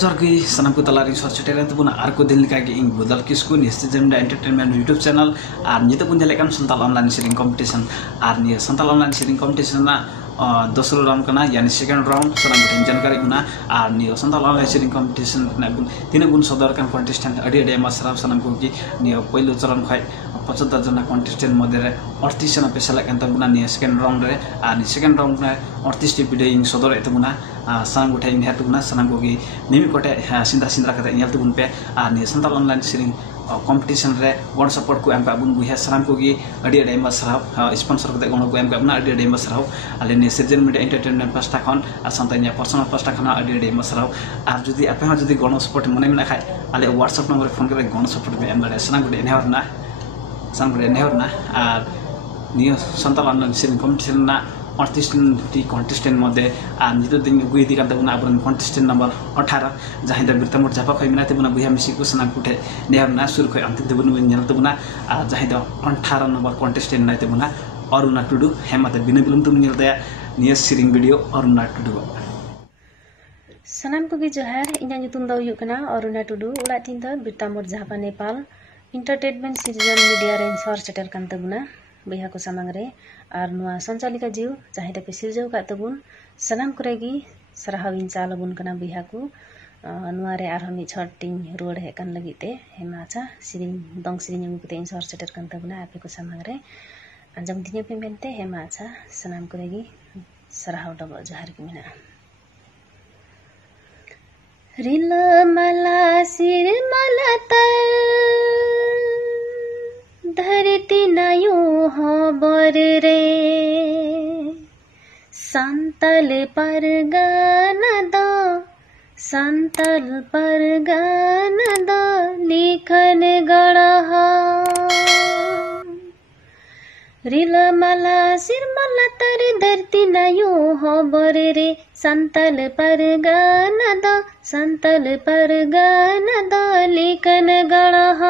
जोहार गई सानाम को तलारी सर चटेला तबुना आर को दिन का इन बुदल किसको निस्तेजम एंटरटेनमेंट यूट्यूब चैनल और नित बुन जलेकान संताल ऑनलाइन शेयरिंग कंपटीशन और नि संताल ऑनलाइन शेयरिंग कंपटीशन ना दोस्रो राउंड कना यानी सेकेंड राउंड सानाम को जानकारी गुना और नि संताल ऑनलाइन शेयरिंग कंपटीशन ना तीन गुण सदर कान कंटेस्टेंट अडी मसराम सानाम को कि नि पहिलो चरण खै 75 जना कंटेस्टेंट मध्य 38 जना पेशा कान तबुना नि सेकेंड राउंड रे और नि सेकेंड राउंड रे 38 टी वीडियो इन सदर एतबुना सानाम उठाई इन हेतुना सानाम को कि मिमी कोटे सिंदा सिंदा कते इन हेतुन पे और नि संताल ऑनलाइन शेयरिंग कंपटीशन रे वन सपोर्ट को एम बाबुन बुया सानाम को कि अडी अडी मसराव स्पॉन्सर कते गण को एम बाबुना अडी अडी मसराव आले नि सिजन मीडिया एंटरटेनमेंट पास्टा खन और संतानिया पर्सनल पास्टा खना अडी अडी मसराव और जदि आपे हा जदि गण सपोर्ट मने मना खाय आले व्हाट्सएप नंबर फोन करे गण सपोर्ट एम बारे सानाम को एनेहरना सानाम को एनेहरना और नि संताल ऑनलाइन शेयरिंग कंपटीशन ना 38 टी कंटेस्टेंट मध्य नित दिन गुइदी का तबुना अपन कंटेस्टेंट नंबर 18 जहां द बिरतामोट झापा खैमिना तबुना बुया मिसी को सना कुटे नेहरना सुर खै अंतिम तबुन नेल तबुना जहां द 18 नंबर कंटेस्टेंट नाय तबुना अरुणा टुडू हेमत बिना बिलम तुम नेल दया नियस शेयरिंग वीडियो अरुणा टुडू सनाम को जोहार इना nyutum दा हुयु कना अरुणा टुडू उला तीन द Birtamod Jhapa Nepal entertainment season media रेन सर सेटर कान तबुना बैहा को सामांग रे और नुआ संचालिका जीव चाहे तपे सिरजौ का तबुन सनाम करेगी सराहविन चाल बुन कना बैहा को नुआ रे आर हमी छटिंग रोड हे कान लगिते हेमा अच्छा सिरिंग दंग सिरिंग यम कुते सर सेटर कान तबुना आपे को सामांग रे अंजम दिने पे मेनते हेमा अच्छा सनाम करेगी सराहव डबल जोहार की मिना रिल मला सिर मला धरती नयो हबर रे संतल पर गान द संतल पर गान द लिखन गणह रिल मला सिर मला तर धरती नयो हबर रे संतल पर गान द संतल पर गान द लिखन गणह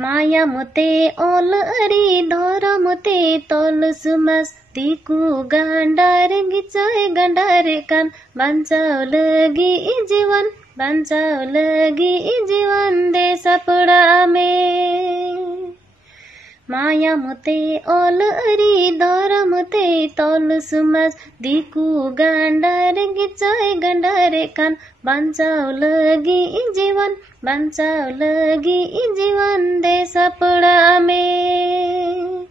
माया मते ओल अरी धर मते तोल सुमस तिकु गांडार गिचाय गांडार कान बांचाव लगी जीवन दे सपड़ा में माया मते ओल अरी धर मते तोल सुमस दिकु गांडार गिचाय गांडार कान बांचाव लगी जीवन दे सपड़ा में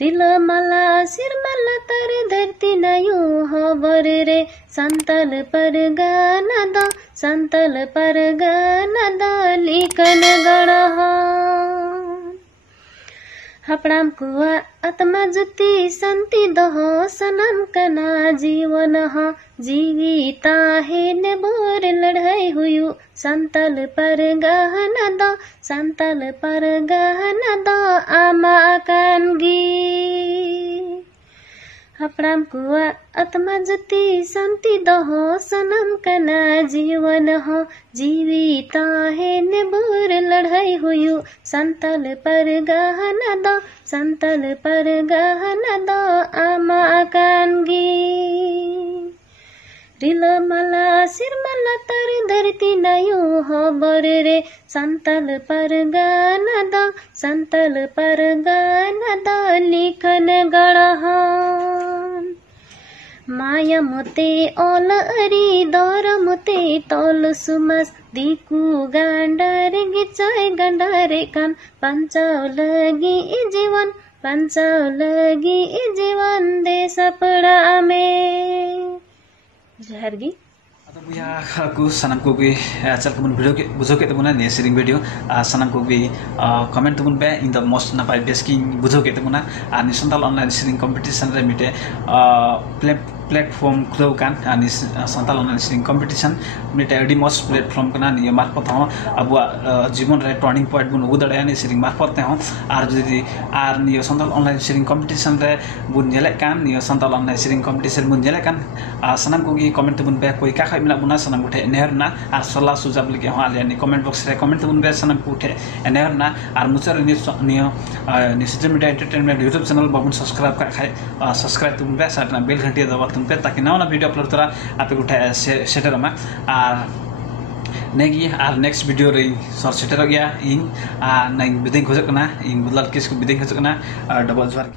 रिल मला सिर मला तर धरती नयो हबर रे संतल पर गाना द लिखन गणह हपड़ाम कुआ आत्मा जुति शांति दह सनम कना जीवन जीविता है ने बोर लड़ाई हुयु संतल पर गहना द आमा कानगी हपड़ाम कुआ आत्मा जुति शांति दह सनम कना जीवन जीविता है ने बोर लड़ाई हुयु संतल पर गहना द आमा कानगी रिल मला सिर मला तर धरती नयो हबर रे संतल पर गाना द लिखन गणह माया मते ओल अरी दर मते तोल सुमस दिकु गांडार गिचाय गांडार कान पंचाव लगी जीवन दे सपड़ा में जोहार गी बुया को सनम को भी चल कमन वीडियो के बुझो के तमुना ने शेयरिंग वीडियो सनम को भी कमेंट तमुन पे इन द मोस्ट नापाई बेस्किंग बुझो के तमुना अनि संताल ऑनलाइन शेयरिंग कंपटीशन रे मिटे प्लेटफॉर्म क्लो कान अनि संताल ऑनलाइन शेयरिंग कंपटीशन मिटे एडी मोस्ट प्लेटफॉर्म कना नि मार्फत हो अब जीवन रे टर्निंग पॉइंट बुन उदड़े अनि शेयरिंग मार्फत हो आर जदि आर नि संताल ऑनलाइन शेयरिंग कंपटीशन रे बुन नेले कान नि संताल ऑनलाइन शेयरिंग कंपटीशन बुन नेले कान सनम को की कमेंट तमुन पे कोई का मिला बुना सनम उठे नेहरना और सलाह सुझाव लेके हाले नि कमेंट बॉक्स रे कमेंट तमुन बे सनम उठे नेहरना और मुचर नि social media entertainment YouTube channel बाबुन सब्सक्राइब का खाए सब्सक्राइब तुम बे साटना बेल घंटी दबा तुम थन पे ताकि नवा वीडियो अपलोड तोरा आपे उठा सेटरमा और नेगी और नेक्स्ट वीडियो रे सर सेटर गया इन नई बिदिंग खोजकना इन बुदलाल किस को बिदिंग खोजकना डबल जवार